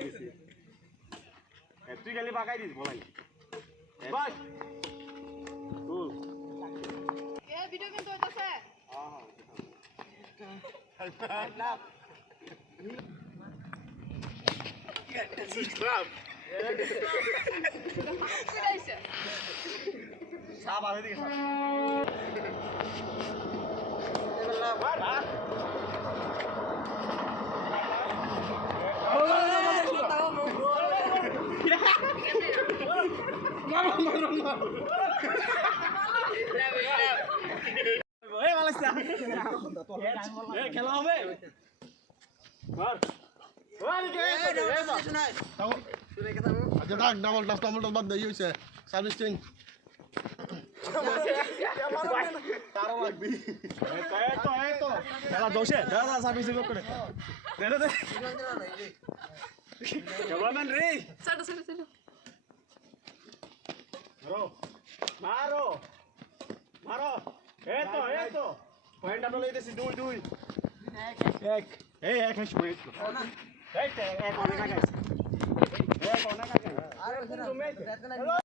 বেশি তুই খালি বাগাই দিস বলাই বাস তুল এ ভিডিও কিন্তু হইতাছে সাপ আগে দিকে খেলা হবে ডাবল বাদ দেই হইছে সার্ভিস চেঞ্জ তারা লাগবি এই তো খেলা দোষে দাদা সার্ভিস করে দে দে ক্যামেরাম্যান রে সাইড সাইড সাইড মারো মারো এই তো পয়েন্ট আমরা লইতেছি দুই এক এক সময় এক অনেক আগে এক অনেক আগে